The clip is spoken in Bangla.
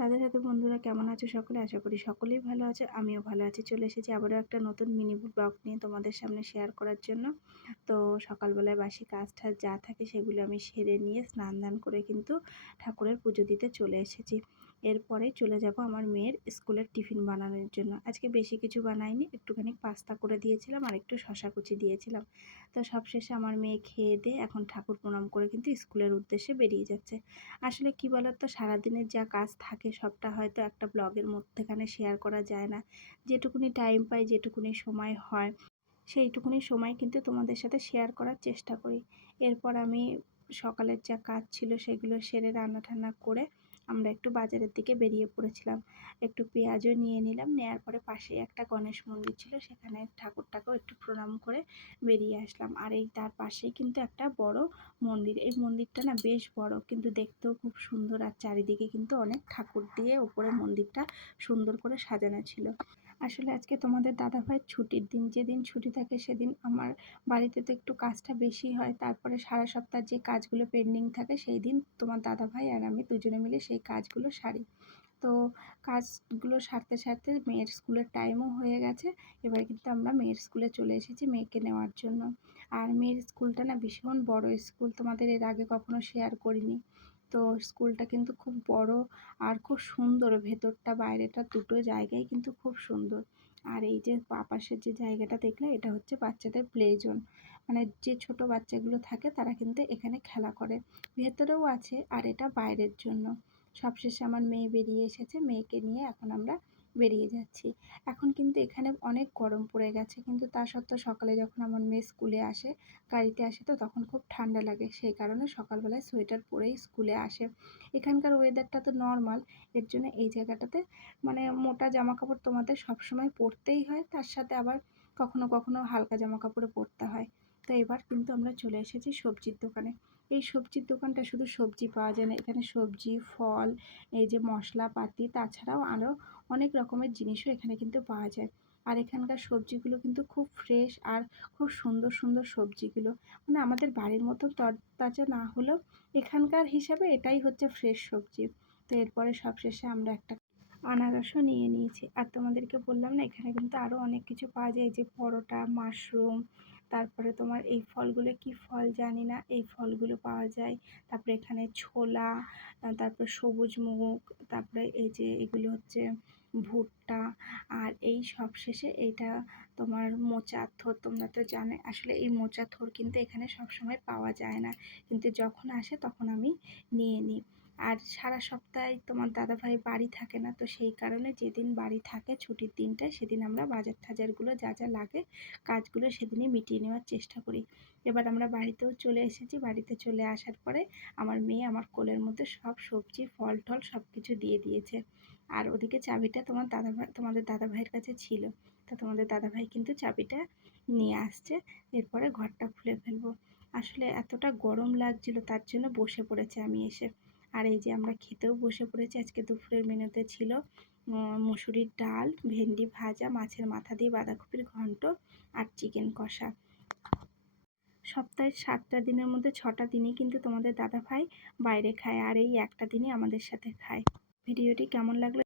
রাধে রাধে বন্ধুরা, কেমন আছো সকলে? আশা করি সকলেই ভালো আছে, আমিও ভালো আছি। চলে এসেছি আবারও একটা নতুন মিনি ব্লগ নিয়ে তোমাদের সামনে শেয়ার করার জন্য। তো সকালবেলায় বাসি কাজ টাজ যা থাকে সেগুলো আমি সেরে নিয়ে স্নান দান করে কিন্তু ঠাকুরের পুজো দিতে চলে এসেছি। এরপরে চলে যাব আমার মেয়ের স্কুলের টিফিন বানানোর জন্য। আজকে বেশি কিছু বানাইনি, একটুখানি পাস্তা করে দিয়েছিলাম আর একটু শশা কুচি দিয়েছিলাম। তো সবশেষে আমার মেয়ে খেয়ে দিয়ে এখন ঠাকুর প্রণাম করে কিন্তু স্কুলের উদ্দেশ্যে বেরিয়ে যাচ্ছে। আসলে কি বলতো, সারাদিনের যা কাজ থাকে সবটা হয়তো একটা ব্লগের মধ্যেখানে শেয়ার করা যায় না। যেটুকুনি টাইম পাই, যেটুকুনি সময় হয়, সেইটুকুনি সময় কিন্তু তোমাদের সাথে শেয়ার করার চেষ্টা করি। এরপর আমি সকালের যা কাজ ছিল সেগুলো সেরে রান্না টান্না করে আমরা একটু বাজারের দিকে বেরিয়ে পড়েছিলাম। একটু পেঁয়াজও নিয়ে নিলাম, নেওয়ার পরে পাশেই একটা গণেশ মন্দির ছিল, সেখানে ঠাকুরটাকেও একটু প্রণাম করে বেরিয়ে আসলাম। আর এই তার পাশেই কিন্তু একটা বড় মন্দির। এই মন্দিরটা না বেশ বড়, কিন্তু দেখতেও খুব সুন্দর। আর চারিদিকে কিন্তু অনেক ঠাকুর দিয়ে ওপরে মন্দিরটা সুন্দর করে সাজানো ছিল। আসলে আজকে তোমাদের দাদাভাইয়ের ছুটির দিন, যেদিন ছুটি থাকে সেদিন আমার বাড়িতে তো একটু কাজটা বেশি হয়। তারপরে সারা সপ্তাহ যে কাজগুলো পেন্ডিং থাকে সেই দিন তোমার দাদাভাই আর আমি দুজনে মিলে সেই কাজগুলো সারি। তো কাজগুলো সারতে সারতে মেয়ের স্কুলের টাইমও হয়ে গেছে। এবার কিন্তু আমরা মেয়ের স্কুলে চলে এসেছি মেয়েকে নেওয়ার জন্য। আর মেয়ের স্কুলটা না ভীষণ বড় স্কুল, তোমাদের এর আগে কখনো শেয়ার করিনি। তো স্কুলটা কিন্তু খুব বড় আর খুব সুন্দর, ভেতরটা বাইরেটা দুটো জায়গায় কিন্তু খুব সুন্দর। আর এই যে পাশের যে জায়গাটা দেখলে, এটা হচ্ছে বাচ্চাদের প্লে জোন। মানে যে ছোট বাচ্চাগুলো থাকে তারা কিন্তু এখানে খেলা করে। ভেতরেও আছে, আর এটা বাইরের জন্য। সবশেষে আমার মেয়ে বেরিয়ে এসেছে, মেয়েকে নিয়ে এখন আমরা বেরিয়ে যাচ্ছি। এখন কিন্তু এখানে অনেক গরম পড়ে গেছে, কিন্তু তা সত্ত্বেও সকালে যখন আমার মেয়ে স্কুলে আসে, গাড়িতে আসে, তো তখন খুব ঠান্ডা লাগে। সেই কারণে সকালবেলায় সোয়েটার পরেই স্কুলে আসে। এখানকার ওয়েদারটা তো নর্মাল, এর জন্য এই জায়গাটাতে মানে মোটা জামা কাপড় তোমাদের সবসময় পরতেই হয়, তার সাথে আবার কখনো কখনো হালকা জামা কাপড়ও পরতে হয়। তো এবার কিন্তু আমরা চলে এসেছি সবজির দোকানে। এই সবজির দোকানটা শুধু সবজি পাওয়া যায় না, এখানে সবজি, ফল, এই যে মশলাপাতি, তাছাড়াও আরও অনেক রকমের জিনিসও এখানে কিন্তু পাওয়া যায়। আর এখানকার সবজিগুলো কিন্তু খুব ফ্রেশ আর খুব সুন্দর সুন্দর সবজিগুলো। মানে আমাদের বাড়ির মতো তরতাজা না হলেও এখানকার হিসাবে এটাই হচ্ছে ফ্রেশ সবজি। তো এরপরে সবশেষে আমরা একটা আনারসও নিয়ে নিয়েছি। আর তোমাদেরকে বললাম না, এখানে কিন্তু আরও অনেক কিছু পাওয়া যায়, এই যে পরোটা, মাশরুম, তারপরে তোমার এই ফলগুলো কি ফল জানি না, এই ফলগুলো পাওয়া যায়। তারপরে এখানে ছোলা, তারপরে সবুজ মুগ, তারপরে এই যে এগুলো হচ্ছে ভুট্টা। আর এই সবশেষে এইটা তোমার মোচা থোড়। তোমরা তো জানো আসলে এই মোচা থোড় কিন্তু এখানে সবসময় পাওয়া যায় না, কিন্তু যখন আসে তখন আমি নিয়ে নিই। আর সারা সপ্তাহে তোমার দাদাভাই বাড়ি থাকে না, তো সেই কারণে যেদিন বাড়ি থাকে ছুটির দিনটায় সেদিন আমরা বাজার টাজারগুলো যা যা লাগে কাজগুলো সেদিনই মিটিয়ে নেওয়ার চেষ্টা করি। এবার আমরা বাড়িতেও চলে এসেছি। বাড়িতে চলে আসার পরে আমার মেয়ে আমার কোলের মধ্যে সব সবজি, ফল টল সব কিছু দিয়ে দিয়েছে। আর ওদিকে চাবিটা তোমাদের দাদাভাইয়ের কাছে ছিল, তা তোমাদের দাদাভাই কিন্তু চাবিটা নিয়ে আসছে। এরপরে ঘরটা খুলে ফেলবো। আসলে এতটা গরম লাগছিল, তার জন্য বসে পড়েছে আমি এসে। আর এই যে আমরা খেতেও বসে পড়েছি। আজকে দুপুরের মেনুতে ছিল মুসুরির ডাল, ভেন্ডি ভাজা, মাছের মাথা দিয়ে বাঁধাকপির ঘন্ট আর চিকেন কষা। সপ্তাহে 7টা দিনের মধ্যে 6টা দিনই কিন্তু তোমাদের দাদাভাই বাইরে খায়, আর এই একটা দিনই আমাদের সাথে খায়। ভিডিওটি কেমন লাগলো